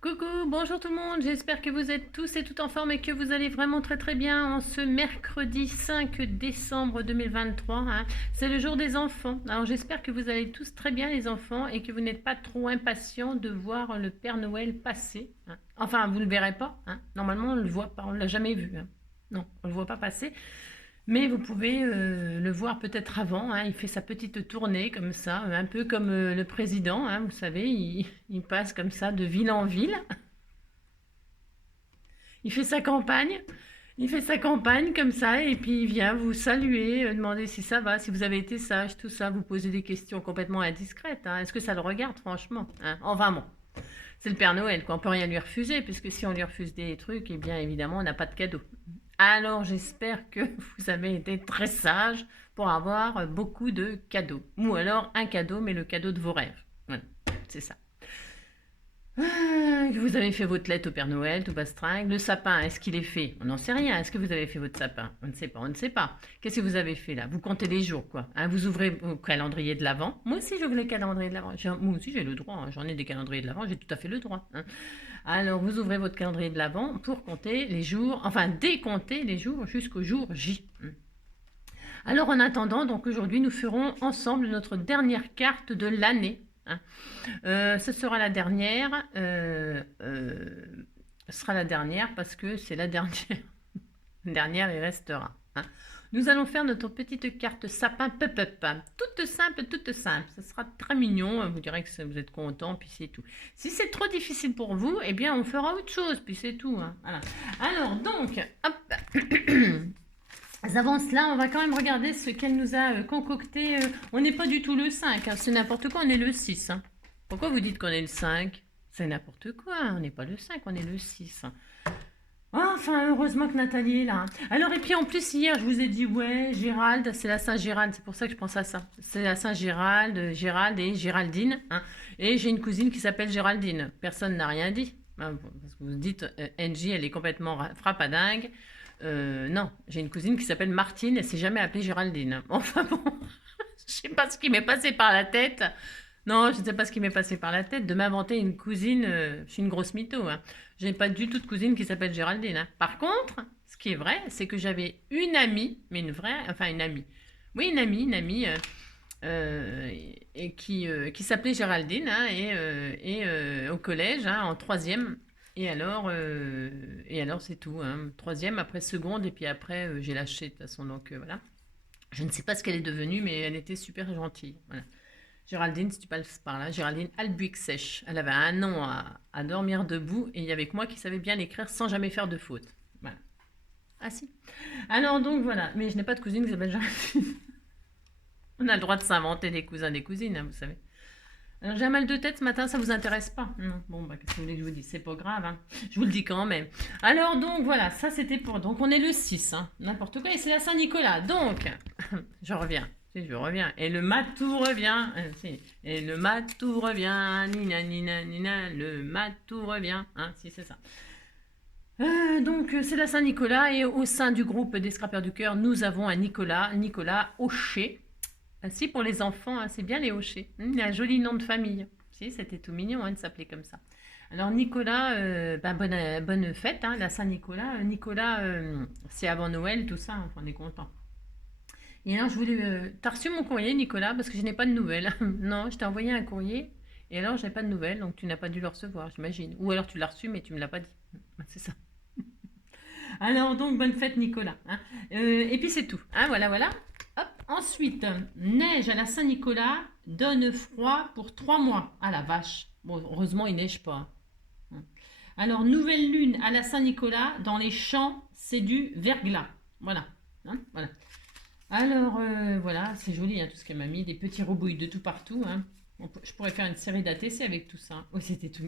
Coucou, bonjour tout le monde, j'espère que vous êtes tous et toutes en forme et que vous allez vraiment très bien en ce mercredi 5 décembre 2023. Hein. C'est le jour des enfants. Alors j'espère que vous allez tous très bien les enfants et que vous n'êtes pas trop impatients de voir le Père Noël passer. Hein. Enfin, vous ne le verrez pas. Hein. Normalement, on ne le voit pas, on ne l'a jamais vu. Hein. Non, on ne le voit pas passer. Mais vous pouvez le voir peut-être avant, hein, il fait sa petite tournée comme ça, un peu comme le président, hein, vous savez, il passe comme ça de ville en ville. Il fait sa campagne, il fait sa campagne comme ça, et puis il vient vous saluer, demander si ça va, si vous avez été sage, tout ça, vous poser des questions complètement indiscrètes. Hein. Est-ce que ça le regarde, franchement? Hein. Enfin bon, c'est le Père Noël, quoi. On peut rien lui refuser, puisque si on lui refuse des trucs, eh bien évidemment, on n'a pas de cadeau. Alors j'espère que vous avez été très sage pour avoir beaucoup de cadeaux. Ou alors un cadeau, mais le cadeau de vos rêves. Voilà, c'est ça. Que vous avez fait votre lettre au Père Noël, tout bastringue. Le sapin, est-ce qu'il est fait? On n'en sait rien. Est-ce que vous avez fait votre sapin? On ne sait pas, on ne sait pas. Qu'est-ce que vous avez fait là? Vous comptez les jours, quoi. Hein, vous ouvrez vos calendriers de l'Avent. Moi aussi, j'ouvre les calendriers de l'Avent. Moi aussi, j'ai le droit. Hein. J'en ai des calendriers de l'Avent, j'ai tout à fait le droit. Hein. Alors, vous ouvrez votre calendrier de l'Avent pour compter les jours, enfin, décompter les jours jusqu'au jour J. Alors, en attendant, donc aujourd'hui, nous ferons ensemble notre dernière carte de l'année. Hein. Ce sera la dernière. Ce sera la dernière parce que c'est la dernière. La dernière, il restera. Hein. Nous allons faire notre petite carte sapin pop-up. Toute simple, toute simple. Ce sera très mignon. Vous direz que vous êtes content, puis c'est tout. Si c'est trop difficile pour vous, eh bien, on fera autre chose, puis c'est tout. Hein. Voilà. Alors, donc, hop. Avant cela, on va quand même regarder ce qu'elle nous a concocté. On n'est pas du tout le 5, hein, c'est n'importe quoi, on est le 6. Hein. Pourquoi vous dites qu'on est le 5? C'est n'importe quoi, on n'est pas le 5, on est le 6. Oh, enfin, heureusement que Nathalie est là. Hein. Alors, et puis en plus, hier, je vous ai dit, ouais, Gérald, c'est la Saint-Gérald, c'est pour ça que je pense à ça. C'est la Saint-Gérald, Gérald et Géraldine. Hein. Et j'ai une cousine qui s'appelle Géraldine. Personne n'a rien dit. Hein, parce que vous dites, NJ, elle est complètement frappadingue. Non, j'ai une cousine qui s'appelle Martine, elle s'est jamais appelée Géraldine. Enfin bon, je sais pas ce qui m'est passé par la tête. Non, je ne sais pas ce qui m'est passé par la tête de m'inventer une cousine. Je suis une grosse mytho. Hein. Je n'ai pas du tout de cousine qui s'appelle Géraldine. Hein. Par contre, ce qui est vrai, c'est que j'avais une amie, mais une vraie, enfin une amie. Oui, une amie et qui s'appelait Géraldine hein, au collège, hein, en troisième. Et alors c'est tout. Hein. Troisième, après seconde, et puis après j'ai lâché de toute façon. Donc voilà. Je ne sais pas ce qu'elle est devenue, mais elle était super gentille. Voilà. Géraldine, si tu passes par là, Géraldine Albuix-Sèche. Elle avait un an à dormir debout et il y avait que moi qui savais bien l'écrire sans jamais faire de faute. Voilà. Ah si. Alors donc voilà, mais je n'ai pas de cousine qui s'appelle Géraldine. On a le droit de s'inventer des cousins, des cousines, hein, vous savez. Alors j'ai un mal de tête ce matin, ça vous intéresse pas? Non. Bon, bah qu'est-ce que vous voulez que je vous dise? C'est pas grave, hein. Je vous le dis quand même. Alors donc voilà, ça c'était pour... Donc on est le 6, hein. N'importe quoi, et c'est la Saint-Nicolas. Donc, je reviens. Si, je reviens. Et le matou revient. Si. Et le matou revient. Nina, nina, nina. Le matou revient. Hein, si, c'est ça. Donc, c'est la Saint-Nicolas. Et au sein du groupe des Scrappers du Cœur, nous avons un Nicolas. Nicolas Hocher. Si, pour les enfants, hein, c'est bien les Hocher. Il a un joli nom de famille. Si, c'était tout mignon hein, de s'appeler comme ça. Alors, Nicolas, bonne fête, hein, la Saint-Nicolas. Nicolas, c'est avant Noël, tout ça. Hein, on est content. Et alors, je voulais. T'as reçu mon courrier, Nicolas, parce que je n'ai pas de nouvelles. Non, je t'ai envoyé un courrier, et alors, je n'ai pas de nouvelles, donc tu n'as pas dû le recevoir, j'imagine. Ou alors, tu l'as reçu, mais tu me l'as pas dit. C'est ça. Alors, donc, bonne fête, Nicolas. Hein. Et puis, c'est tout. Hein, voilà, voilà. Hop. Ensuite, neige à la Saint-Nicolas, donne froid pour 3 mois. Ah la vache. Bon, heureusement, il neige pas. Hein. Alors, nouvelle lune à la Saint-Nicolas, dans les champs, c'est du verglas. Voilà. Hein, voilà. Alors, voilà, c'est joli, hein, tout ce qu'elle m'a mis. Des petits robouilles de tout partout. Hein. Je pourrais faire une série d'ATC avec tout ça. Oh,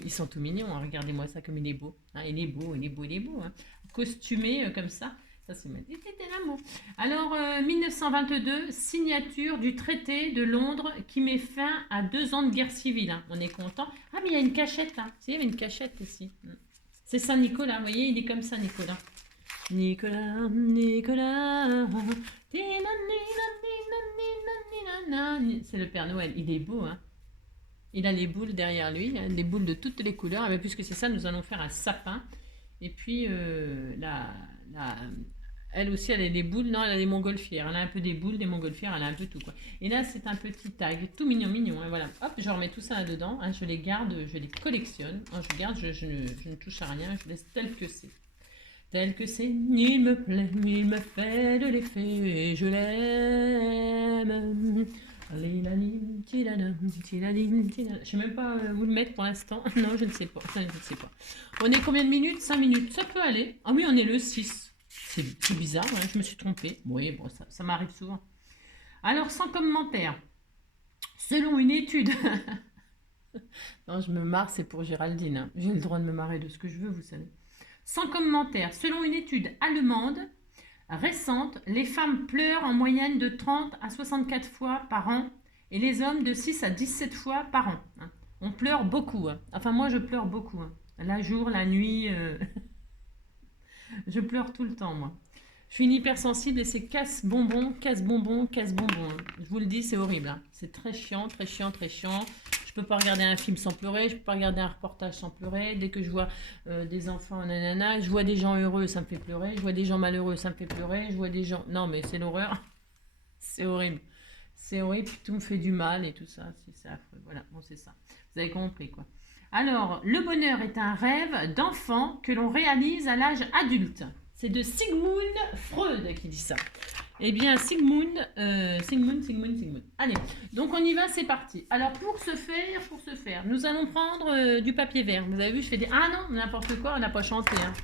ils sont tout mignons. Hein. Regardez-moi ça comme il est beau. Hein, il est beau, il est beau, il est beau. Hein. Costumé comme ça. Ça, c'est magnifique. C'était l'amour. Alors, 1922, signature du traité de Londres qui met fin à 2 ans de guerre civile. Hein. On est content. Ah, mais il y a une cachette. Hein. Il y avait une cachette ici. C'est Saint-Nicolas. Vous voyez, il est comme ça, Nicolas. Nicolas, Nicolas. C'est le Père Noël. Il est beau, hein. Il a les boules derrière lui, hein, des boules de toutes les couleurs. Et bien, puisque c'est ça, nous allons faire un sapin. Et puis, la- elle aussi, elle a des boules. Non, elle a des montgolfières. Elle a un peu des boules, des montgolfières, elle a un peu tout, quoi. Et là, c'est un petit tag, tout mignon, mignon. Hein, voilà. Hop, je remets tout ça là-dedans. Hein, je les garde, je les collectionne. Hein, je garde, je ne touche à rien. Je laisse tel que c'est. Tel que c'est, il me plaît, il me fait de l'effet et je l'aime. Je sais même pas où le mettre pour l'instant. Non, je ne sais pas. Je ne sais pas. On est combien de minutes? 5 minutes. Ça peut aller. Ah oui, on est le 6. C'est bizarre, hein, je me suis trompée. Oui, bon, ça m'arrive souvent. Alors, sans commentaire. Selon une étude. Non, je me marre, c'est pour Géraldine. Hein. J'ai le droit de me marrer de ce que je veux, vous savez. Sans commentaire. Selon une étude allemande récente, les femmes pleurent en moyenne de 30 à 64 fois par an et les hommes de 6 à 17 fois par an. Hein. On pleure beaucoup. Hein. Enfin, moi, je pleure beaucoup. Hein. La jour, la nuit, je pleure tout le temps, moi. Je suis une hypersensible et c'est casse-bonbon, casse-bonbon, casse-bonbon. Hein. Je vous le dis, c'est horrible. Hein. C'est très chiant, très chiant, très chiant. Je peux pas regarder un film sans pleurer, je peux pas regarder un reportage sans pleurer. Dès que je vois des enfants, nanana, je vois des gens heureux, ça me fait pleurer. Je vois des gens malheureux, ça me fait pleurer. Je vois des gens... Non, mais c'est l'horreur. C'est horrible. C'est horrible, tout me fait du mal et tout ça. C'est affreux. Voilà, bon, c'est ça. Vous avez compris, quoi. Alors, le bonheur est un rêve d'enfant que l'on réalise à l'âge adulte. C'est de Sigmund Freud qui dit ça. Eh bien, Sigmund. Allez, donc on y va, c'est parti. Alors, pour ce faire, nous allons prendre du papier vert. Vous avez vu, je fais des... Ah non, n'importe quoi, on n'a pas chanté. Hein.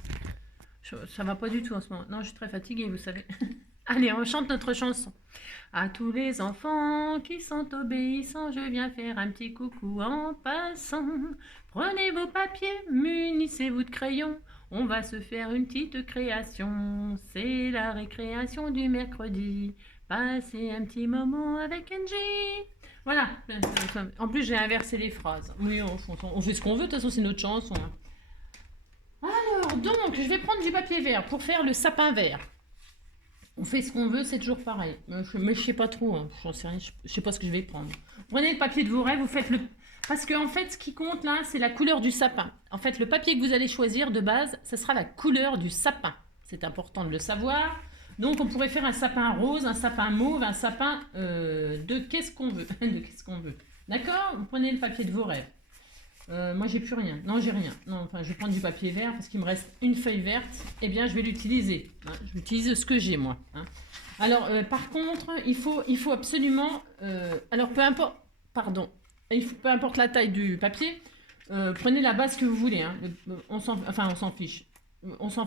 Ça va pas du tout en ce moment. Non, je suis très fatiguée, vous savez. Allez, on chante notre chanson. À tous les enfants qui sont obéissants, je viens faire un petit coucou en passant. Prenez vos papiers, munissez-vous de crayons. On va se faire une petite création. C'est la récréation du mercredi. Passez un petit moment avec Angie. Voilà. En plus, j'ai inversé les phrases. Oui, on fait ce qu'on veut. De toute façon, c'est notre chanson. Alors, donc, je vais prendre du papier vert pour faire le sapin vert. On fait ce qu'on veut, c'est toujours pareil. Mais je sais pas trop, hein. J'en sais rien, je sais pas ce que je vais prendre. Prenez le papier de vos rêves, vous faites le... Parce qu'en fait, ce qui compte là, c'est la couleur du sapin. En fait, le papier que vous allez choisir de base, ce sera la couleur du sapin. C'est important de le savoir. Donc, on pourrait faire un sapin rose, un sapin mauve, un sapin de qu'est-ce qu'on veut. De qu'est-ce qu'on veut. D'accord? Vous prenez le papier de vos rêves. Moi, j'ai plus rien. Non, j'ai rien. Non, enfin, je vais prendre du papier vert parce qu'il me reste une feuille verte. Eh bien, je vais l'utiliser. Hein. Je vais utiliser ce que j'ai, moi. Hein. Alors, par contre, il faut absolument... alors, peu importe... Pardon. Peu importe la taille du papier, prenez la base que vous voulez. Hein. On s'en fiche.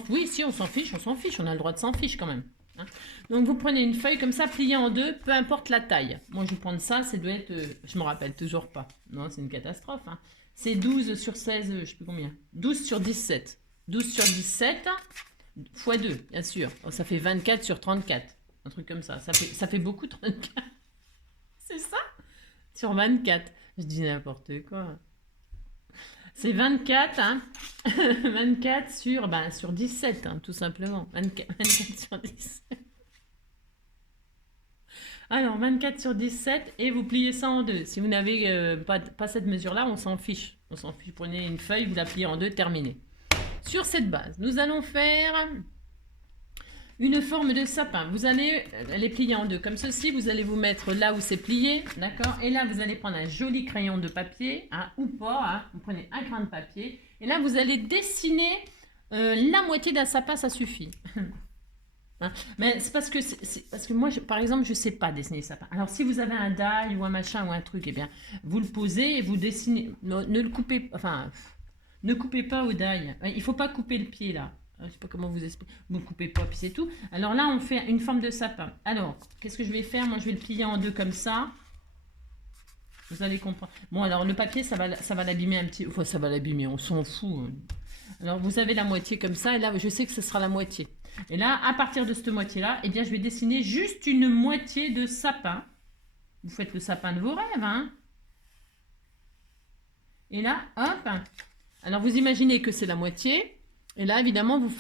Oui, si, on s'en fiche. On a le droit de s'en fiche quand même. Hein. Donc, vous prenez une feuille comme ça, pliée en deux, peu importe la taille. Moi, je vais prendre ça. Ça doit être... je me rappelle toujours pas. Non, c'est une catastrophe. Hein. C'est 12 sur 16, je sais plus combien. 12 sur 17. 12 sur 17 fois 2, bien sûr. Alors, ça fait 24 sur 34. Un truc comme ça. Ça fait beaucoup, 34. C'est ça? Sur 24. Je dis n'importe quoi. C'est 24, hein. 24 sur 17, hein, tout simplement. 24 sur 17. Alors, 24 sur 17 et vous pliez ça en deux. Si vous n'avez pas cette mesure-là, on s'en fiche. On s'en fiche. Prenez une feuille, vous la pliez en deux, terminé. Sur cette base, nous allons faire une forme de sapin. Vous allez les plier en deux comme ceci. Vous allez vous mettre là où c'est plié, d'accord? Et là, vous allez prendre un joli crayon de papier, hein, ou pas. Hein, vous prenez un grain de papier. Et là, vous allez dessiner la moitié d'un sapin, ça suffit. Hein. Mais c'est parce que moi, par exemple, je ne sais pas dessiner les sapins. Alors, si vous avez un die ou un machin ou un truc, eh bien, vous le posez et vous dessinez. Ne le coupez, enfin, ne coupez pas au die. Il ne faut pas couper le pied là. Je ne sais pas comment vous expliquer. Vous ne coupez pas, puis c'est tout. Alors là, on fait une forme de sapin. Alors, qu'est-ce que je vais faire? Moi, je vais le plier en deux comme ça. Vous allez comprendre. Bon, alors le papier, ça va l'abîmer un petit... Enfin, ça va l'abîmer, on s'en fout. Alors, vous avez la moitié comme ça. Et là, je sais que ce sera la moitié. Et là, à partir de cette moitié-là, eh bien, je vais dessiner juste une moitié de sapin. Vous faites le sapin de vos rêves, hein. Et là, hop. Alors, vous imaginez que c'est la moitié. Et là, évidemment, vous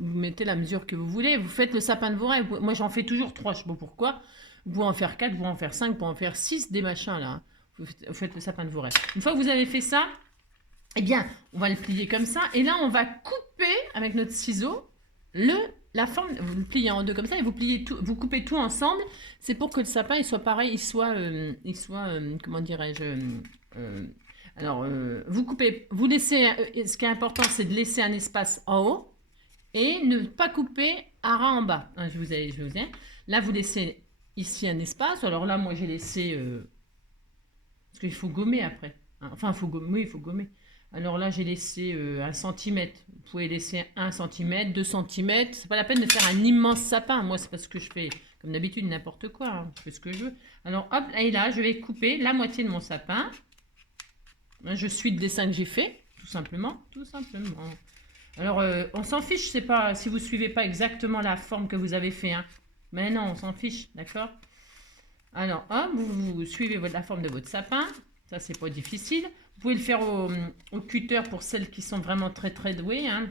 mettez la mesure que vous voulez. Vous faites le sapin de vos rêves. Moi, j'en fais toujours 3. Je ne sais pas pourquoi. Vous pouvez en faire 4, vous pouvez en faire 5, vous pouvez en faire 6 des machins, là. Vous faites le sapin de vos rêves. Une fois que vous avez fait ça, eh bien, on va le plier comme ça. Et là, on va couper avec notre ciseau la forme. Vous le pliez en deux comme ça et vous pliez tout, vous coupez tout ensemble. C'est pour que le sapin il soit pareil, comment dirais-je, vous coupez, vous laissez. Ce qui est important, c'est de laisser un espace en haut et ne pas couper à ras en bas. Hein, je vous ai. Là, vous laissez ici un espace. Alors là, moi, j'ai laissé parce qu'il faut gommer après. Hein. Enfin, il faut gommer. Oui, il faut gommer. Alors là, j'ai laissé 1 centimètre. Vous pouvez laisser 1 centimètre, 2 centimètres. C'est pas la peine de faire un immense sapin. Moi, c'est parce que je fais, comme d'habitude, n'importe quoi. Hein. Je fais ce que je veux. Alors, hop, et là, je vais couper la moitié de mon sapin. Je suis le dessin que j'ai fait, tout simplement. Tout simplement. Alors, on s'en fiche, c'est pas si vous suivez pas exactement la forme que vous avez fait. Hein. Mais non, on s'en fiche, d'accord? Alors, hop, vous suivez la forme de votre sapin. Ça, c'est pas difficile. Vous pouvez le faire au cutter pour celles qui sont vraiment très très douées. Hein.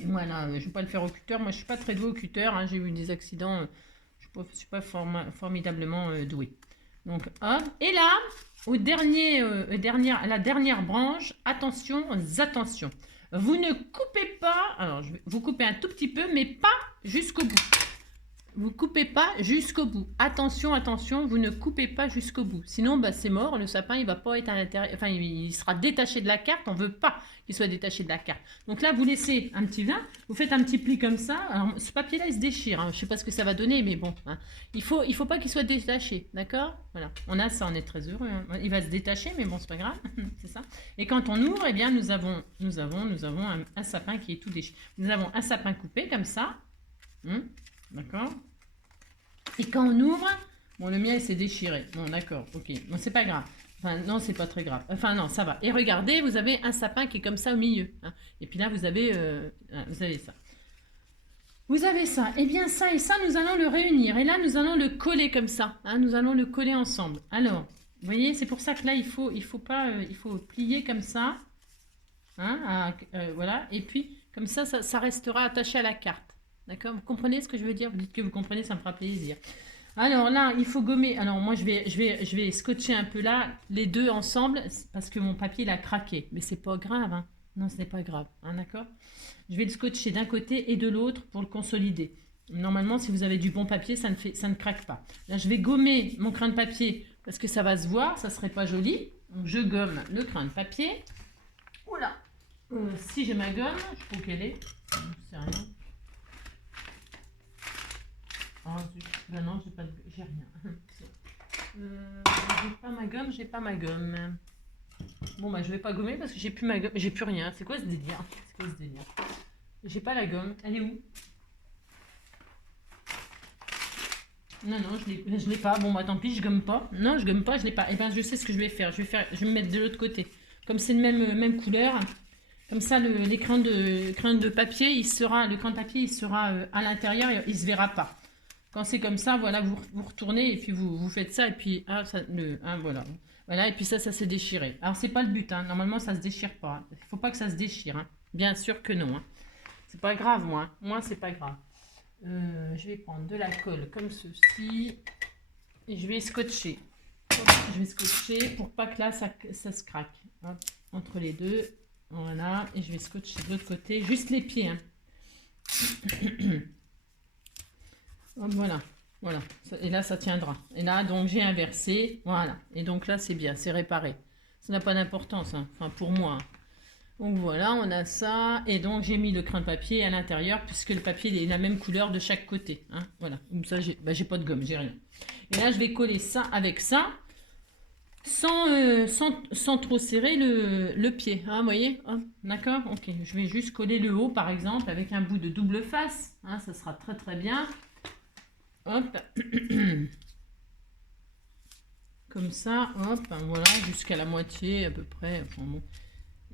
Et moi, là, je ne vais pas le faire au cutter. Moi, je ne suis pas très douée au cutter. Hein. J'ai eu des accidents. Je ne suis pas formidablement douée. Donc, hop. Et là, à la dernière branche, attention. Vous ne coupez pas. Alors, vous coupez un tout petit peu, mais pas jusqu'au bout. Vous coupez pas jusqu'au bout. Attention, vous ne coupez pas jusqu'au bout. Sinon, bah, c'est mort. Le sapin, il va pas être à l'intérieur. Enfin, il sera détaché de la carte. On veut pas qu'il soit détaché de la carte. Donc là, vous laissez un petit vin. Vous faites un petit pli comme ça. Alors, ce papier-là, il se déchire. Hein. Je sais pas ce que ça va donner, mais bon. Hein. Il faut pas qu'il soit détaché. D'accord? Voilà. On a ça, on est très heureux. Hein. Il va se détacher, mais bon, c'est pas grave. C'est ça. Et quand on ouvre, eh bien, nous avons un sapin qui est tout déchiré. Nous avons un sapin coupé comme ça. D'accord? Et quand on ouvre, bon, le mien il s'est déchiré. Bon, d'accord, ok. Bon, c'est pas grave. Enfin, non, c'est pas très grave. Enfin, non, ça va. Et regardez, vous avez un sapin qui est comme ça au milieu. Hein. Et puis là, vous avez ça. Vous avez ça. Et bien, ça et ça, nous allons le réunir. Et là, nous allons le coller comme ça. Hein. Nous allons le coller ensemble. Alors, vous voyez, c'est pour ça que là, il faut plier comme ça. Hein, voilà. Et puis, comme ça, ça restera attaché à la carte. D'accord? Vous comprenez ce que je veux dire? Vous dites que vous comprenez, ça me fera plaisir. Alors là, il faut gommer. Alors moi, je vais scotcher un peu là, les deux ensemble, parce que mon papier, il a craqué. Mais c'est pas grave. Hein. Non, ce n'est pas grave. Hein, d'accord? Je vais le scotcher d'un côté et de l'autre pour le consolider. Normalement, si vous avez du bon papier, ça ne craque pas. Là, je vais gommer mon crin de papier, parce que ça va se voir, ça serait pas joli. Donc, je gomme le crin de papier. Oula! Si j'ai ma gomme, je sais pas où qu'elle est. C'est rien. Oh, ben non, j'ai rien. J'ai pas ma gomme. Bon, bah, je vais pas gommer parce que j'ai plus ma gomme. J'ai plus rien. C'est quoi ce délire? J'ai pas la gomme. Elle est où? Non, je l'ai pas. Bon, bah, tant pis, je gomme pas. Non, je gomme pas, je l'ai pas. Eh ben, je sais ce que je vais faire. Je vais me mettre de l'autre côté. Comme c'est le même couleur. Comme ça, le crin de papier, le crin de papier, il sera à l'intérieur, il se verra pas. Quand c'est comme ça, voilà, vous retournez et puis vous faites ça et puis voilà. Voilà, et puis ça s'est déchiré. Alors, c'est pas le but, hein. Normalement, ça se déchire pas. Hein. Il faut pas que ça se déchire. Hein. Bien sûr que non. Hein. C'est pas grave, moi. Moi, c'est pas grave. Je vais prendre de la colle comme ceci et je vais scotcher. Je vais scotcher pour pas que là, ça se craque. Hop, entre les deux. Voilà, et je vais scotcher de l'autre côté, juste les pieds. Hein. Hop, voilà. Et là, ça tiendra. Et là, donc, j'ai inversé. Voilà. Et donc là, c'est bien, c'est réparé. Ça n'a pas d'importance, hein. Enfin, pour moi. Hein. Donc voilà, on a ça. Et donc, j'ai mis le crin de papier à l'intérieur, puisque le papier est la même couleur de chaque côté. Hein. Voilà. Comme ça, j'ai pas de gomme, j'ai rien. Et là, je vais coller ça avec ça. Sans trop serrer le pied, hein, vous voyez, d'accord, ok, je vais juste coller le haut par exemple avec un bout de double face, hein, ça sera très très bien, hop, comme ça, hop, voilà, jusqu'à la moitié à peu près, enfin bon,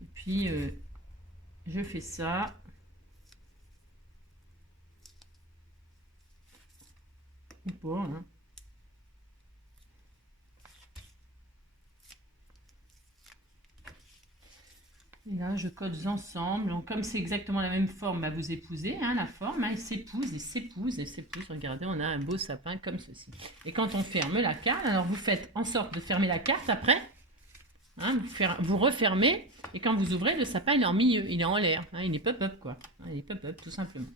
et puis je fais ça, ou pas, hein. Et là, je colle ensemble. Donc, comme c'est exactement la même forme, bah, vous épousez hein, la forme. Hein, il s'épouse, il s'épouse, il s'épouse. Regardez, on a un beau sapin comme ceci. Et quand on ferme la carte, alors vous faites en sorte de fermer la carte après. Hein, vous refermez. Et quand vous ouvrez, le sapin, il est en milieu, il est en l'air. Hein, il est pop-up, quoi. Hein, il est pop-up, tout simplement.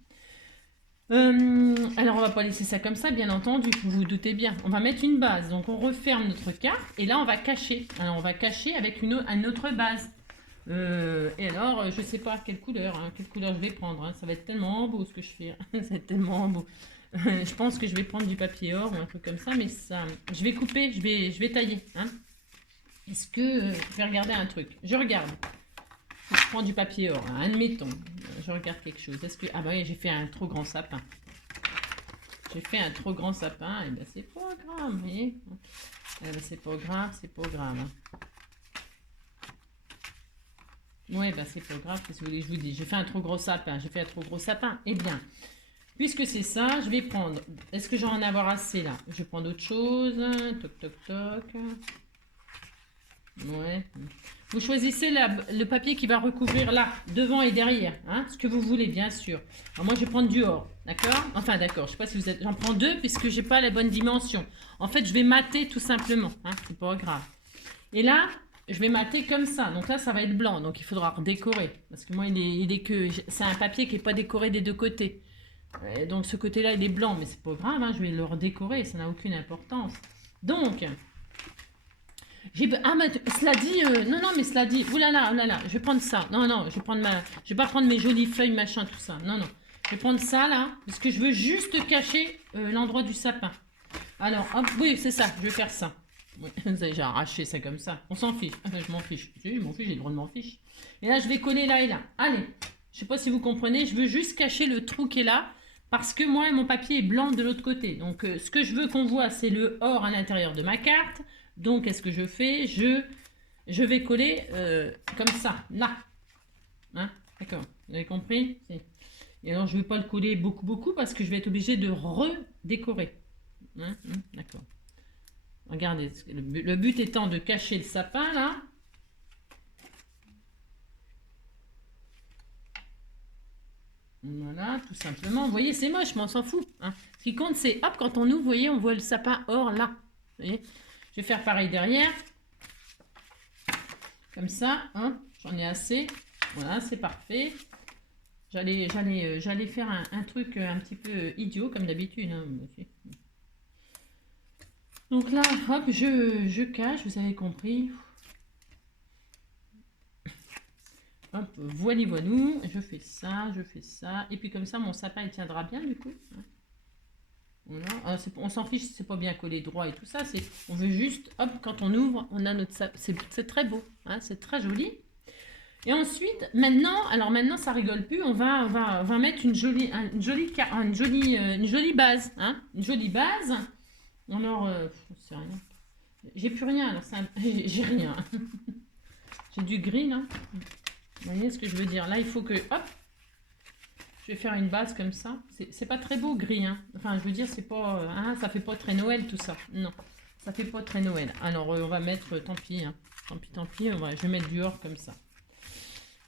Alors, on va pas laisser ça comme ça, bien entendu. Vous vous doutez bien. On va mettre une base. Donc, on referme notre carte. Et là, on va cacher. Alors, on va cacher avec une autre base. Et alors, je sais pas quelle couleur je vais prendre. Hein. Ça va être tellement beau ce que je fais. Ça va être tellement beau. Je pense que je vais prendre du papier or ou un truc comme ça, mais ça, je vais couper, je vais tailler. Hein. Est-ce que je vais regarder un truc? Je regarde. Je prends du papier or. Hein. Admettons, je regarde quelque chose. Est-ce que ah bah oui, j'ai fait un trop grand sapin. J'ai fait un trop grand sapin. Et ben c'est pas grave, vous voyez. Eh ben, c'est pas grave, c'est pas grave. Hein. Ouais, bah c'est pas grave, qu'est-ce que vous voulez que je vous dise? J'ai fait un trop gros sapin, j'ai fait un trop gros sapin. Eh bien, puisque c'est ça, je vais prendre... Est-ce que j'en ai en avoir assez là? Je prends d'autres choses. Toc, toc, toc. Ouais. Vous choisissez le papier qui va recouvrir là, devant et derrière. Hein, ce que vous voulez, bien sûr. Alors moi, je vais prendre du or. D'accord? Enfin, d'accord. Je sais pas si vous êtes... J'en prends deux puisque j'ai pas la bonne dimension. En fait, je vais mater tout simplement. Hein, c'est pas grave. Et là... Je vais mater comme ça. Donc là, ça va être blanc. Donc il faudra redécorer. Parce que moi, il est que... C'est un papier qui n'est pas décoré des deux côtés. Donc ce côté-là, il est blanc. Mais c'est pas grave. Hein, je vais le redécorer. Ça n'a aucune importance. Donc... Ah, mais cela dit... non, non, mais cela dit... Oulala, oulala. Je vais prendre ça. Non, non. Je vais prendre ma... Je vais pas prendre mes jolies feuilles, machin, tout ça. Non, non. Je vais prendre ça, là. Parce que je veux juste cacher l'endroit du sapin. Alors, hop. Oui, c'est ça. Je vais faire ça. Oui, vous avez déjà arraché ça comme ça. On s'en fiche. Je m'en fiche. Je m'en fiche, j'ai le droit de m'en fiche. Et là, je vais coller là et là. Allez. Je sais pas si vous comprenez. Je veux juste cacher le trou qui est là. Parce que moi, mon papier est blanc de l'autre côté. Donc, ce que je veux qu'on voit, c'est le or à l'intérieur de ma carte. Donc, qu'est-ce que je fais? Je vais coller comme ça. Là. Hein? D'accord. Vous avez compris? Et alors, je ne vais pas le coller beaucoup, beaucoup. Parce que je vais être obligée de redécorer. Hein? D'accord. Regardez, le but étant de cacher le sapin, là. Voilà, tout simplement. Vous voyez, c'est moche, mais on s'en fout. Hein. Ce qui compte, c'est, hop, quand on ouvre, vous voyez, on voit le sapin or, là. Vous voyez, je vais faire pareil derrière. Comme ça, hein. J'en ai assez. Voilà, c'est parfait. J'allais faire un truc un petit peu idiot, comme d'habitude. Hein. Donc là, hop, je cache, vous avez compris. Hop, voilou, je fais ça, et puis comme ça, mon sapin, il tiendra bien, du coup. Voilà. Alors, on s'en fiche, c'est pas bien collé droit et tout ça, on veut juste, hop, quand on ouvre, on a notre sapin, c'est très beau, hein, c'est très joli. Et ensuite, maintenant, ça rigole plus, on va mettre une jolie base, hein, une jolie base. Alors, c'est rien. J'ai plus rien, alors j'ai rien. J'ai du gris, là. Vous voyez ce que je veux dire? Là, il faut que... Hop! Je vais faire une base comme ça. C'est pas très beau, gris. Hein. Enfin, je veux dire, c'est pas... Hein, ça fait pas très Noël, tout ça. Non, ça fait pas très Noël. Alors, on va mettre... Tant pis. Hein. Tant pis. Je vais mettre du or comme ça.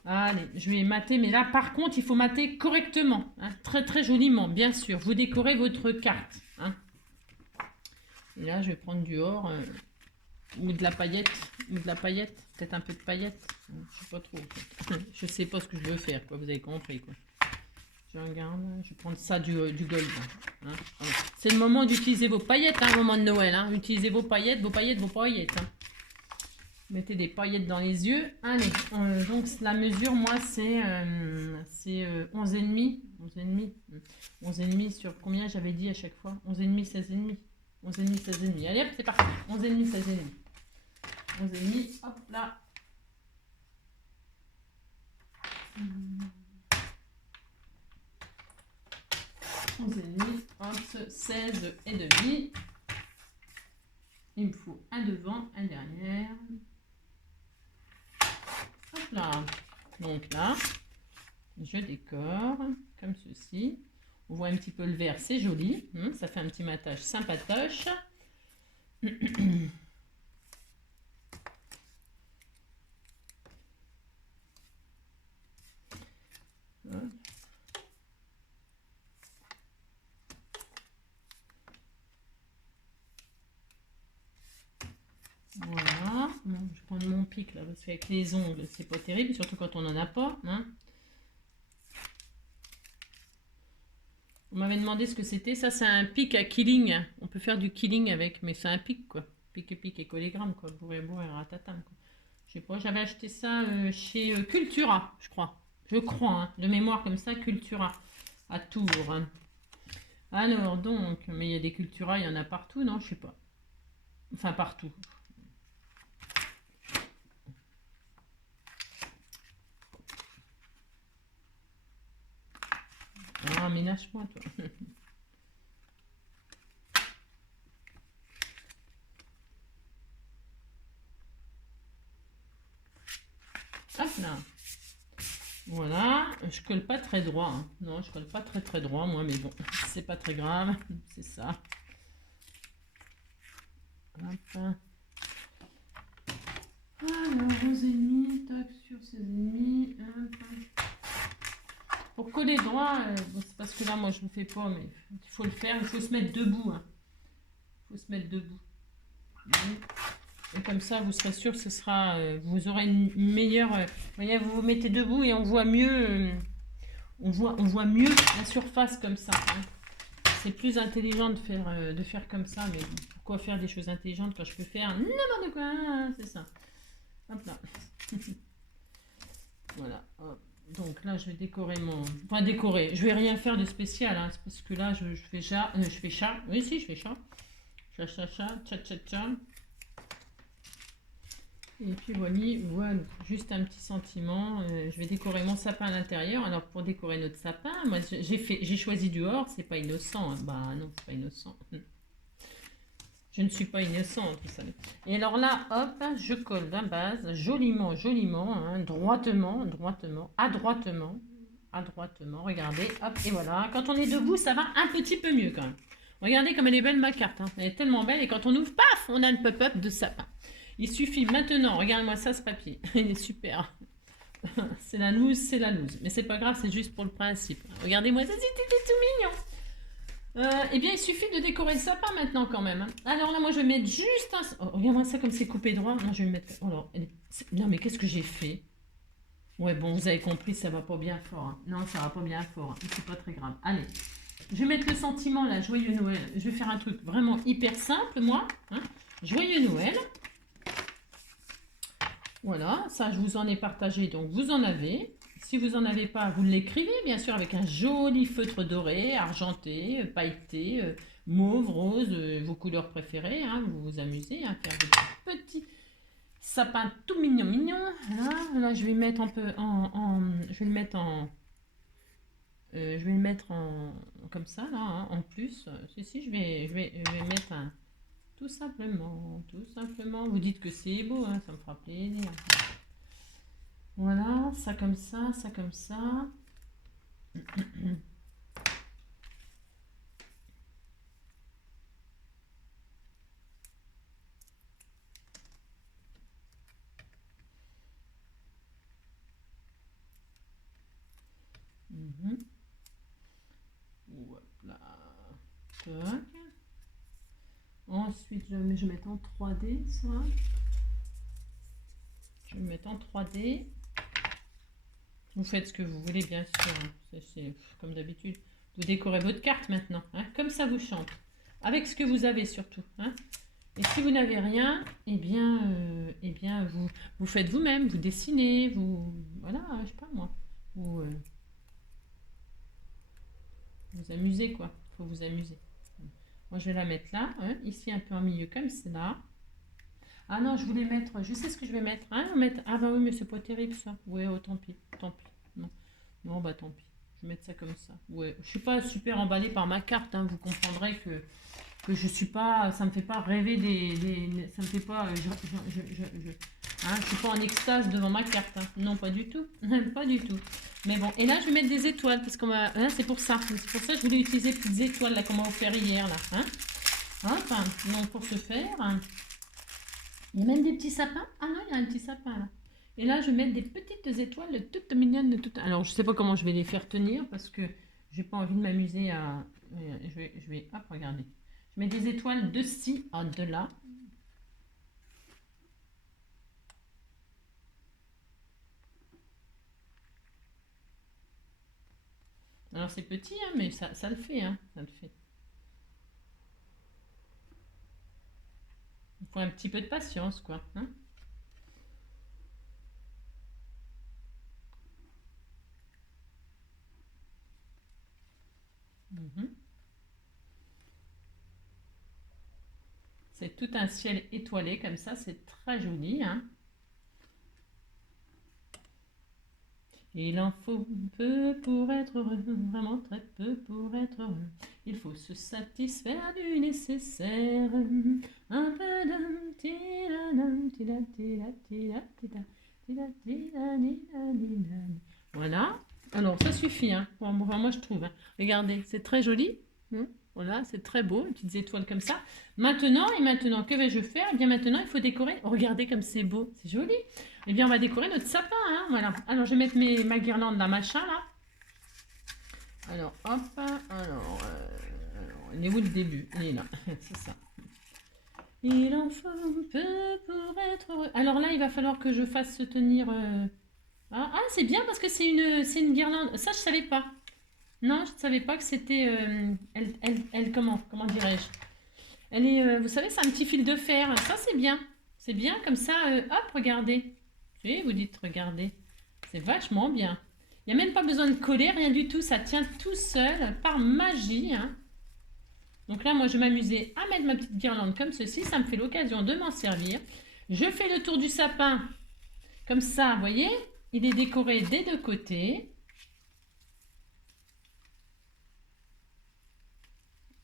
Allez, je vais mater. Mais là, par contre, il faut mater correctement. Hein, très, très joliment, bien sûr. Vous décorez votre carte. Hein. Et là, je vais prendre du or... ou de la paillette, peut-être un peu de paillette, je sais pas trop, en fait. Je sais pas ce que je veux faire, quoi, vous avez compris, quoi. Je regarde, je vais prendre ça du gold, hein. C'est le moment d'utiliser vos paillettes, hein, au moment de Noël, hein. Utilisez vos paillettes, hein. Mettez des paillettes dans les yeux. Allez, donc la mesure, moi, c'est 11,5, 11,5 sur combien j'avais dit à chaque fois? 11,5, 16,5. 11,5, 16,5. Allez hop, c'est parti. 11,5, 16,5. 11,5, hop là. 11,5, hop, 16,5. Il me faut un devant, un derrière. Hop là. Donc là, je décore comme ceci. On voit un petit peu le vert, c'est joli. Ça fait un petit matage sympatoche. pic là, parce qu'avec les ongles, c'est pas terrible, surtout quand on en a pas. Hein. On m'avait demandé ce que c'était. Ça, c'est un pic à killing. On peut faire du killing avec, mais c'est un pic, quoi. Pic et collégramme, quoi. Bourré, et ratatam, quoi. Je sais pas, j'avais acheté ça chez Cultura, je crois. Je crois, hein, de mémoire comme ça, Cultura, à Tours. Hein. Alors, donc, mais il y a des Cultura, il y en a partout, non? Je sais pas. Enfin, partout. Ah, ménage-moi, toi. Hop là. Voilà, je colle pas très droit. Hein. Non, je colle pas très droit, moi, mais bon, c'est pas très grave. C'est ça. Hop. Alors, aux ennemis, tac sur ses ennemis. Pour coller droit, bon, c'est parce que là, moi, je ne le fais pas, mais il faut le faire. Il faut se mettre debout. Hein. Il faut se mettre debout. Et comme ça, vous serez sûr que ce sera, vous aurez une meilleure. Vous voyez, vous vous mettez debout et on voit mieux. On voit mieux la surface comme ça. Hein. C'est plus intelligent de faire comme ça, mais pourquoi faire des choses intelligentes quand je peux faire n'importe quoi, hein, c'est ça. Hop là. Voilà. Hop. Donc là, je vais décorer mon... Enfin, décorer. Je vais rien faire de spécial, hein, parce que là, je fais chat. Je fais chat. Oui, si, je fais chat. Chat. Et puis voilà, juste un petit sentiment. Je vais décorer mon sapin à l'intérieur. Alors pour décorer notre sapin, moi j'ai choisi du or, c'est pas innocent. Hein. Bah non, c'est pas innocent. Je ne suis pas innocente, vous savez. Et alors là, hop, je colle la base joliment, hein, droitement, adroitement. Regardez, hop, et voilà. Quand on est debout, ça va un petit peu mieux quand même. Regardez comme elle est belle ma carte. Hein. Elle est tellement belle et quand on ouvre, paf, on a le pop-up de sapin. Il suffit maintenant, regarde-moi ça, ce papier. Il est super. C'est la loose. Mais c'est pas grave, c'est juste pour le principe. Regardez-moi ça, c'est tout mignon. Eh bien, il suffit de décorer le sapin maintenant quand même. Hein. Alors là, moi, je vais mettre juste un... Oh, regarde-moi ça comme c'est coupé droit. Non, je vais mettre... Oh, alors, non, mais qu'est-ce que j'ai fait? Ouais, bon, vous avez compris, ça va pas bien fort. Hein. Non, ça va pas bien fort. Hein. C'est pas très grave. Allez, je vais mettre le sentiment là, Joyeux Noël. Je vais faire un truc vraiment hyper simple, moi. Hein. Joyeux Noël. Voilà, ça je vous en ai partagé, donc vous en avez. Si vous n'en avez pas, vous l'écrivez, bien sûr, avec un joli feutre doré, argenté, pailleté, mauve, rose, vos couleurs préférées. Hein, vous vous amusez à faire des petits sapins tout mignons. Là, je vais mettre un peu je vais le mettre comme ça, là, hein, en plus. Si, je vais mettre un... Tout simplement. Vous dites que c'est beau, hein, ça me fera plaisir. Voilà, ça comme ça. Hop là. Tac. Ensuite, je vais mettre en 3D, ça. Je vais mettre en 3D. Vous faites ce que vous voulez, bien sûr. Hein. C'est comme d'habitude. Vous décorez votre carte maintenant. Hein. Comme ça, vous chante. Avec ce que vous avez, surtout. Hein. Et si vous n'avez rien, eh bien vous faites vous-même. Vous dessinez. Voilà, je sais pas moi. Vous amusez, quoi. Il faut vous amuser. Moi, je vais la mettre là. Hein. Ici, un peu en milieu, comme cela. Ah non, je voulais mettre... Je sais ce que je vais mettre. Hein, ah bah oui, mais c'est pas terrible, ça. Ouais, oh, tant pis. Non, bah tant pis. Je vais mettre ça comme ça. Ouais, je suis pas super emballée par ma carte. Hein. Vous comprendrez que je suis pas... Ça me fait pas rêver ça me fait pas... je suis pas en extase devant ma carte. Hein. Non, pas du tout. Pas du tout. Mais bon, et là, je vais mettre des étoiles. Parce que c'est pour ça. C'est pour ça que je voulais utiliser des petites étoiles, là, qu'on m'a offert hier, là. Hein. Enfin, donc pour ce faire... Il y a même des petits sapins. Ah non, il y a un petit sapin là. Et là, je vais mettre des petites étoiles toutes mignonnes. Alors, je ne sais pas comment je vais les faire tenir parce que j'ai pas envie de m'amuser à... Je vais... Hop, regardez. Je mets des étoiles de ci à de là. Alors c'est petit, hein, mais ça le fait, hein, ça le fait. Il faut un petit peu de patience, quoi. Hein. Mhm. C'est tout un ciel étoilé comme ça, c'est très joli. Hein. Il en faut peu pour être heureux, vraiment très peu pour être heureux. Il faut se satisfaire du nécessaire. Un peu de voilà. Alors ça suffit, hein. Moi je trouve. Hein. Regardez, c'est très joli. Voilà, c'est très beau, une petites étoiles comme ça. Maintenant, que vais-je faire? Eh bien maintenant, il faut décorer. Oh, regardez comme c'est beau, c'est joli. Eh bien, on va décorer notre sapin, hein, voilà. Alors, je vais mettre ma guirlande là, machin, là. Alors, hop, alors, il est où le début? Il est là, c'est ça. Il en faut peu pour être heureux. Alors là, il va falloir que je fasse se tenir... Ah, c'est bien parce que c'est une guirlande. Ça, je savais pas. Non, je ne savais pas que c'était... comment dirais-je? Elle est, vous savez, c'est un petit fil de fer. Ça, c'est bien. C'est bien, comme ça, hop, regardez. Et vous dites, regardez. C'est vachement bien. Il n'y a même pas besoin de coller, rien du tout. Ça tient tout seul, par magie. Hein. Donc là, moi, je m'amusais à mettre ma petite guirlande comme ceci. Ça me fait l'occasion de m'en servir. Je fais le tour du sapin. Comme ça, vous voyez, il est décoré des deux côtés.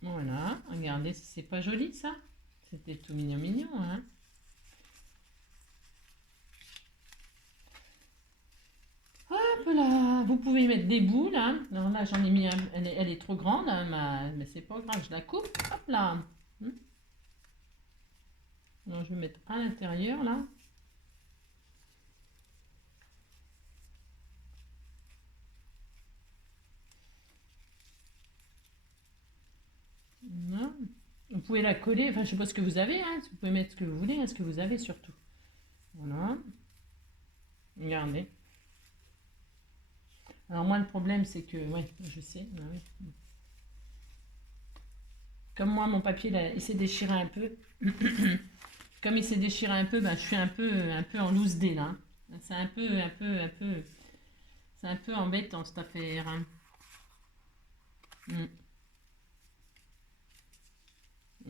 Voilà, regardez si c'est pas joli ça. C'était tout mignon mignon, hein. Hop là, vous pouvez mettre des boules, hein. Alors là j'en ai mis elle est trop grande, hein, mais c'est pas grave, je la coupe. Hop là. Alors je vais mettre à l'intérieur là. Voilà. Vous pouvez la coller, enfin je sais pas ce que vous avez, hein. Vous pouvez mettre ce que vous voulez, hein, ce que vous avez surtout. Voilà. Regardez. Alors moi le problème c'est que, ouais, je sais. Ouais. Comme moi mon papier là, il s'est déchiré un peu. Comme il s'est déchiré un peu, ben, je suis un peu en loose dé là. C'est c'est un peu embêtant cette affaire. Hein.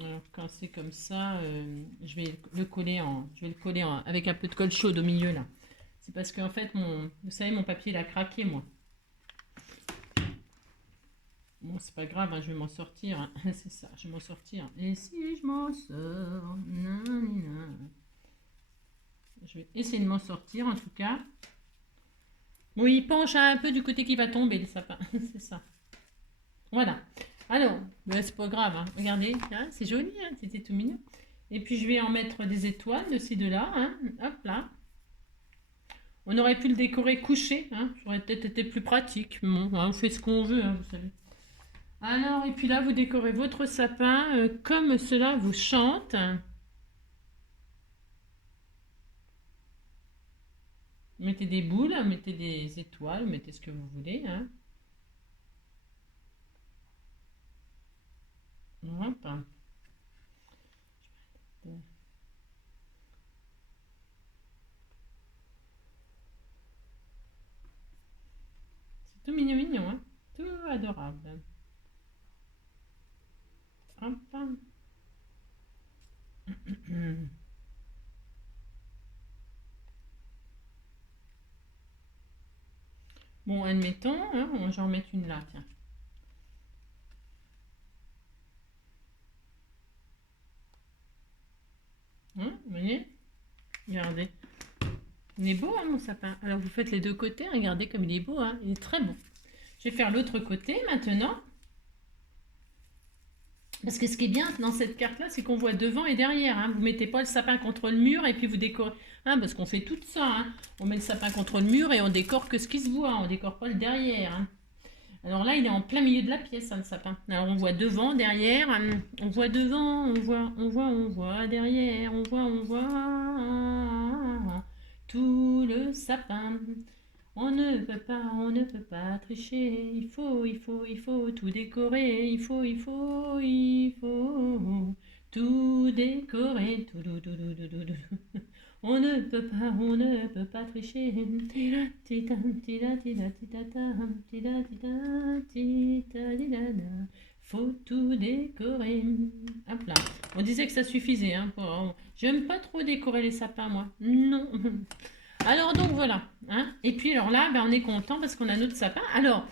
Alors, quand c'est comme ça, je vais le coller avec un peu de colle chaude au milieu là. C'est parce qu'en fait, vous savez, mon papier il a craqué moi. Bon, c'est pas grave, hein, je vais m'en sortir. Hein. C'est ça, je vais m'en sortir. Et si je m'en sors, nanana. Je vais essayer de m'en sortir en tout cas. Oui, il penche un peu du côté qui va tomber le sapin. C'est ça. Voilà. Alors, c'est pas grave. Hein. Regardez, hein, c'est joli, hein, c'était tout mignon. Et puis je vais en mettre des étoiles de ci, de là. Hein. Hop là. On aurait pu le décorer couché. Hein. Ça aurait peut-être été plus pratique. Bon, hein, on fait ce qu'on veut, hein, vous savez. Alors, et puis là, vous décorez votre sapin comme cela vous chante. Mettez des boules, mettez des étoiles, mettez ce que vous voulez. Hein. Hop. C'est tout mignon mignon, hein. Tout adorable. Hop. Bon, admettons, hein, on va en mettre une là, tiens. Hein, vous voyez? Regardez. Il est beau, hein, mon sapin. Alors, vous faites les deux côtés. Regardez comme il est beau. Hein. Il est très beau. Je vais faire l'autre côté maintenant. Parce que ce qui est bien dans cette carte-là, c'est qu'on voit devant et derrière. Hein. Vous ne mettez pas le sapin contre le mur et puis vous décorez. Hein, parce qu'on fait tout ça. Hein. On met le sapin contre le mur et on décore que ce qui se voit. On décore pas le derrière. Hein. Alors là, il est en plein milieu de la pièce, hein, le sapin. Alors on voit devant, derrière. On voit devant, on voit derrière. On voit tout le sapin. On ne peut pas tricher. Il faut tout décorer. Il faut tout décorer. On ne peut pas tricher. Faut tout décorer. Hop là. On disait que ça suffisait. Hein, j'aime pas trop décorer les sapins, moi. Non. Alors donc voilà. Hein. Et puis alors là, ben, on est content parce qu'on a notre sapin. Alors,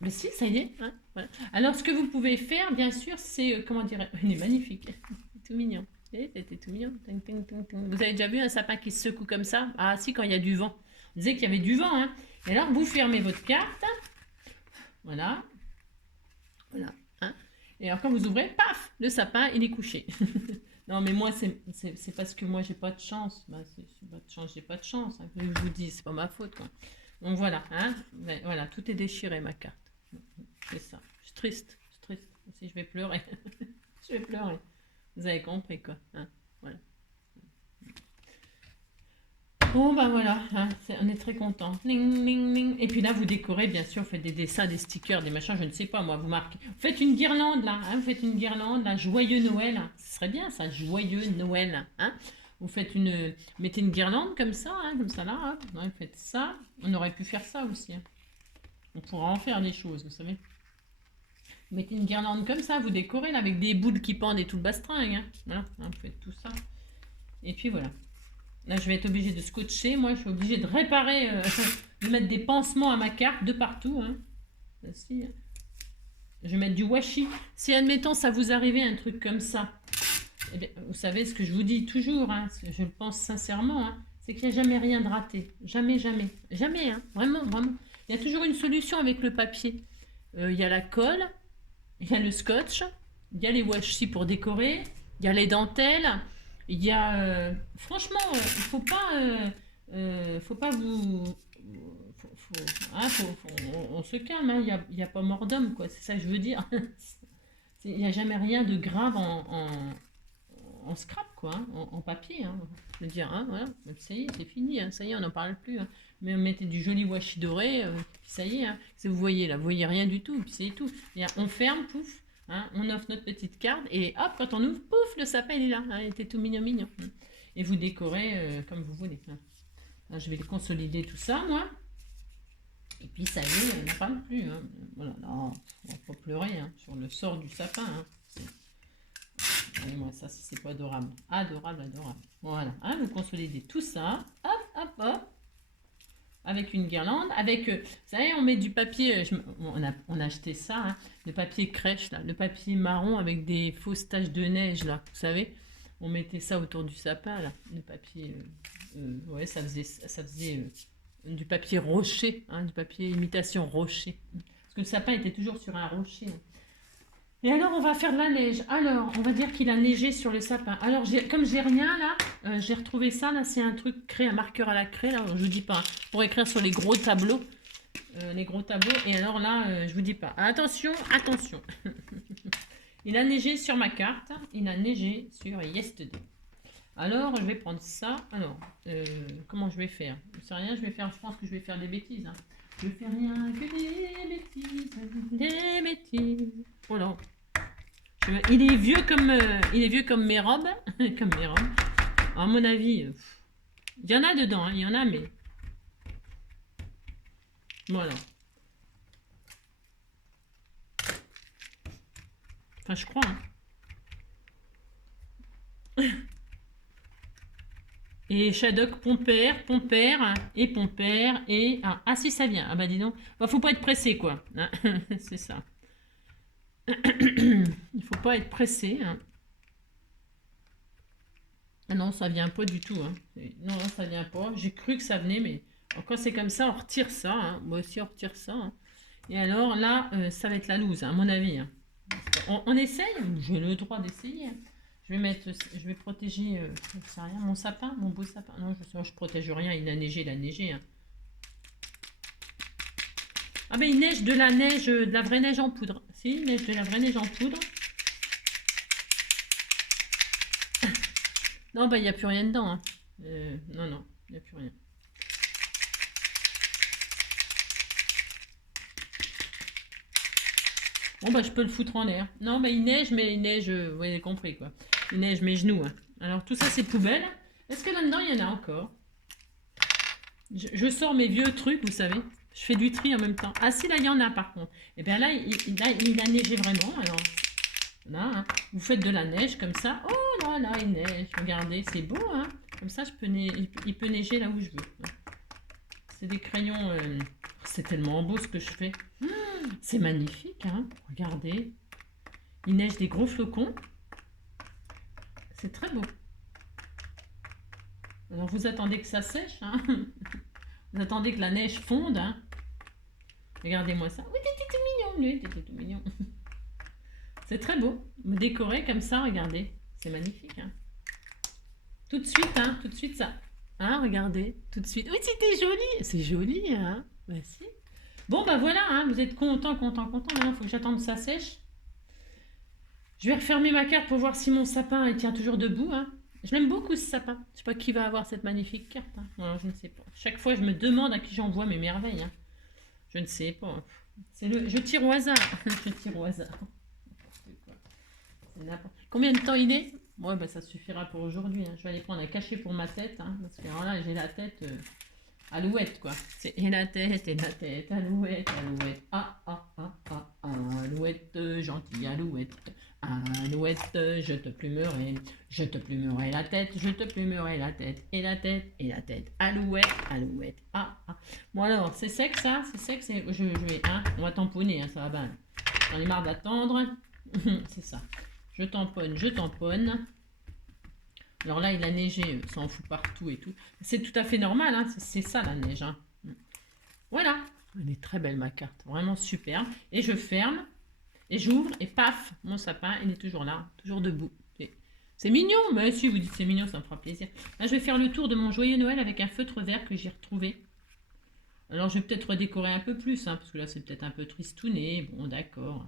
ben si, ça y est. Hein, voilà. Alors ce que vous pouvez faire, bien sûr, c'est, comment dire, il est magnifique. Tout mignon. C'était tout mignon. Vous avez déjà vu un sapin qui se secoue comme ça? Ah si, quand il y a du vent. On disait qu'il y avait du vent. Hein. Et alors, vous fermez votre carte. Voilà. Voilà. Hein. Et alors, quand vous ouvrez, paf, le sapin, il est couché. Non, mais moi, c'est parce que moi, j'ai pas de chance. Bah, c'est pas de chance, j'ai pas de chance. Hein, que je vous dis, c'est pas ma faute, quoi. Donc voilà, hein. Voilà, tout est déchiré, ma carte. C'est ça. Je suis triste. Si je vais pleurer. Je vais pleurer. Vous avez compris, quoi. Hein, voilà. Bon, ben voilà, hein, on est très content. Et puis là, vous décorez, bien sûr, vous faites des dessins, des stickers, des machins, je ne sais pas, moi, vous marquez. Vous faites une guirlande, là, hein, vous faites une guirlande, là, joyeux Noël. Ce serait bien, ça, joyeux Noël. Hein. Vous faites mettez une guirlande comme ça, là, hein. Ouais, vous faites ça. On aurait pu faire ça aussi. Hein. On pourra en faire des choses, vous savez. Vous mettez une guirlande comme ça, vous décorez, là, avec des boules qui pendent et tout le bastringue. Hein. Voilà, hein, vous faites tout ça. Et puis voilà. Là, je vais être obligée de scotcher. Moi, je suis obligée de réparer, de mettre des pansements à ma carte de partout. Hein. Ainsi, je vais mettre du washi. Si, admettons, ça vous arrivait un truc comme ça, eh bien, vous savez ce que je vous dis toujours, hein, je le pense sincèrement, hein, c'est qu'il n'y a jamais rien de raté. Jamais, jamais. Jamais, hein, vraiment, vraiment. Il y a toujours une solution avec le papier. Il y a la colle, il y a le scotch, il y a les washi pour décorer, il y a les dentelles. Il y a, franchement, il faut pas vous, on se calme, hein, il y a pas mort d'homme, quoi, c'est ça que je veux dire. Il n'y a jamais rien de grave en scrap, quoi, hein, en papier, hein. Je veux dire, hein, voilà, ça y est, c'est fini, hein, ça y est, on n'en parle plus. Hein. Mais on mettait du joli washi doré, puis ça y est, hein, si vous voyez là, vous voyez rien du tout, puis c'est tout. Et on ferme, pouf. Hein, on offre notre petite carte et hop, quand on ouvre, pouf, le sapin il est là. Hein, il était tout mignon, mignon. Et vous décorez comme vous voulez. Hein. Là, je vais le consolider tout ça, moi. Et puis ça y est, on n'en parle plus. Hein. Voilà, non, on va pas pleurer hein, sur le sort du sapin. Hein. Et moi, ça, c'est pas adorable. Adorable, adorable. Voilà, hein, vous consolidez tout ça. Hop, hop, hop. Avec une guirlande, avec, vous savez, on met du papier, on a acheté ça, hein, le papier crèche, là, le papier marron avec des fausses taches de neige, là, vous savez, on mettait ça autour du sapin, là, le papier, ouais, ça faisait du papier rocher, hein, du papier imitation rocher, parce que le sapin était toujours sur un rocher. Hein. Et alors, on va faire de la neige. Alors, on va dire qu'il a neigé sur le sapin. Alors, comme j'ai rien là, j'ai retrouvé ça. Là, c'est un truc un marqueur à la craie. Là, je vous dis pas. Pour écrire sur les gros tableaux. Et alors là, je vous dis pas. Attention, attention. Il a neigé sur ma carte. Il a neigé sur Yesterday. Alors, je vais prendre ça. Alors, comment je vais faire? Je sais rien. Je pense que je vais faire des bêtises. Hein. Je fais rien que des bêtises. Voilà. Il est vieux comme mes robes, comme mes robes. À mon avis, il y en a dedans, hein, il y en a, mais voilà. Enfin, je crois. Hein. Et Shadok, Pompère, et... Ah, si, ça vient. Ah bah dis donc. Bah, faut pas être pressé, quoi. Hein. C'est ça. Il faut pas être pressé. Hein. Ah non, ça vient pas du tout. Hein. Non, ça vient pas. J'ai cru que ça venait, mais quand c'est comme ça, on retire ça. Hein. Moi aussi, on retire ça. Hein. Et alors là, ça va être la loose, hein, à mon avis. Hein. On essaye. J'ai le droit d'essayer. Hein. Je vais protéger, je sais rien, mon sapin, mon beau sapin. Non, je protège rien, il a neigé. Hein. Ah ben il neige de la vraie neige en poudre. Si, il neige de la vraie neige en poudre. Non, ben il n'y a plus rien dedans. Hein. Non, il n'y a plus rien. Bon, bah, je peux le foutre en l'air. Non, bah, il neige, mais il neige, vous avez compris, quoi. Il neige mes genoux, hein. Alors, tout ça, c'est poubelle. Est-ce que là-dedans, il y en a encore? Je sors mes vieux trucs, vous savez. Je fais du tri en même temps. Ah, si, là, il y en a, par contre. Et bien là, il a neigé vraiment. Alors, là, hein, vous faites de la neige comme ça. Oh là là, il neige. Regardez, c'est beau, hein. Comme ça, il peut neiger là où je veux. C'est des crayons. C'est tellement beau ce que je fais. C'est magnifique, hein. Regardez. Il neige des gros flocons. C'est très beau. Alors, vous attendez que ça sèche, hein. Vous attendez que la neige fonde, hein. Regardez-moi ça. Oui, t'étais tout mignon, lui, t'étais tout mignon. C'est très beau. Me décorer comme ça, regardez. C'est magnifique, hein. Tout de suite ça. Hein, regardez, tout de suite. Oui, c'était joli. C'est joli, hein. Bah si. Bon, bah voilà, hein, vous êtes content. Maintenant, il faut que j'attende que ça sèche. Je vais refermer ma carte pour voir si mon sapin il tient toujours debout, hein. Je l'aime beaucoup ce sapin. Je sais pas qui va avoir cette magnifique carte, hein. Alors, je ne sais pas. Chaque fois, je me demande à qui j'envoie mes merveilles, hein. Je ne sais pas. Je tire au hasard. Je tire au hasard. Combien de temps il est? Ouais, bah, ça suffira pour aujourd'hui, hein. Je vais aller prendre un cachet pour ma tête, hein, parce que alors là, j'ai la tête alouette, quoi. C'est et la tête, alouette, alouette. Ah, ah, ah, ah, alouette, gentille alouette. Alouette, je te plumerai la tête, je te plumerai la tête, et la tête, et la tête. Alouette, alouette. Ah, ah. Bon alors, c'est sec ça? C'est sec, je vais, hein, on va tamponner, hein, ça va bien. J'en ai marre d'attendre. C'est ça. Je tamponne, je tamponne. Alors là, il a neigé, ça en fout partout et tout. C'est tout à fait normal, hein, c'est ça la neige, hein. Voilà. Elle est très belle ma carte, vraiment super. Et je ferme, et j'ouvre, et paf, mon sapin, il est toujours là, toujours debout. C'est mignon, mais si vous dites c'est mignon, ça me fera plaisir. Là, je vais faire le tour de mon joyeux Noël avec un feutre vert que j'ai retrouvé. Alors, je vais peut-être redécorer un peu plus, hein, parce que là, c'est peut-être un peu tristouné. Bon, d'accord.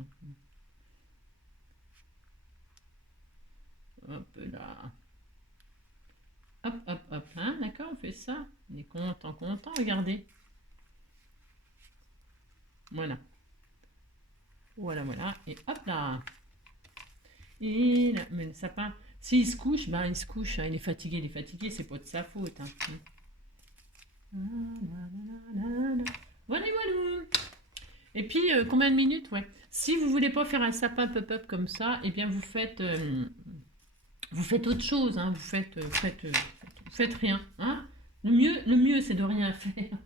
Hop là. Hop, hop, hop. Hein, d'accord, on fait ça. On est content, regardez. Voilà. Voilà, voilà. Et hop là. Et là, mais le sapin, s'il se couche, ben il se couche, hein. Il est fatigué, c'est pas de sa faute, hein. Voilà, voilà. Et puis, combien de minutes? Ouais. Si vous voulez pas faire un sapin pop-up comme ça, eh bien, vous faites autre chose, hein. Vous faites rien, hein. Le mieux, c'est de rien faire.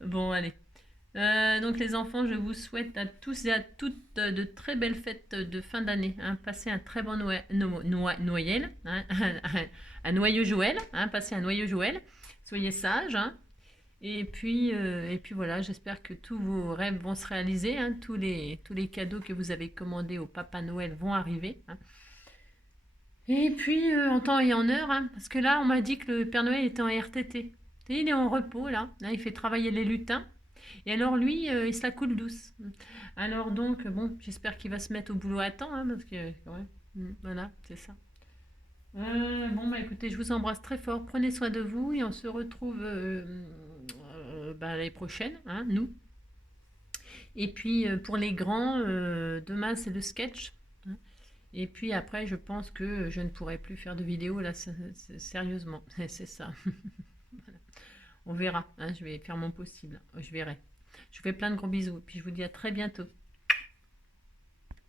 Bon, allez. Donc les enfants, je vous souhaite à tous et à toutes de très belles fêtes de fin d'année, hein. Passez un très bon Noël, hein, un noyau Joël, hein, passez un noyau Joël. Soyez sages, hein. Et puis voilà, j'espère que tous vos rêves vont se réaliser, hein. Tous les cadeaux que vous avez commandés au Papa Noël vont arriver, hein. Et puis en temps et en heure, hein, parce que là, on m'a dit que le Père Noël était en RTT. Il est en repos là, il fait travailler les lutins. Et alors lui, il se la coule douce. Alors donc, bon, j'espère qu'il va se mettre au boulot à temps, hein, parce que, ouais, voilà, c'est ça. Bon, bah écoutez, je vous embrasse très fort. Prenez soin de vous et on se retrouve bah, l'année prochaine, hein, nous. Et puis pour les grands, demain c'est le sketch, hein. Et puis après, je pense que je ne pourrai plus faire de vidéos là, sérieusement. C'est ça. Voilà. On verra, hein, je vais faire mon possible. Je verrai. Je vous fais plein de gros bisous. Et puis je vous dis à très bientôt.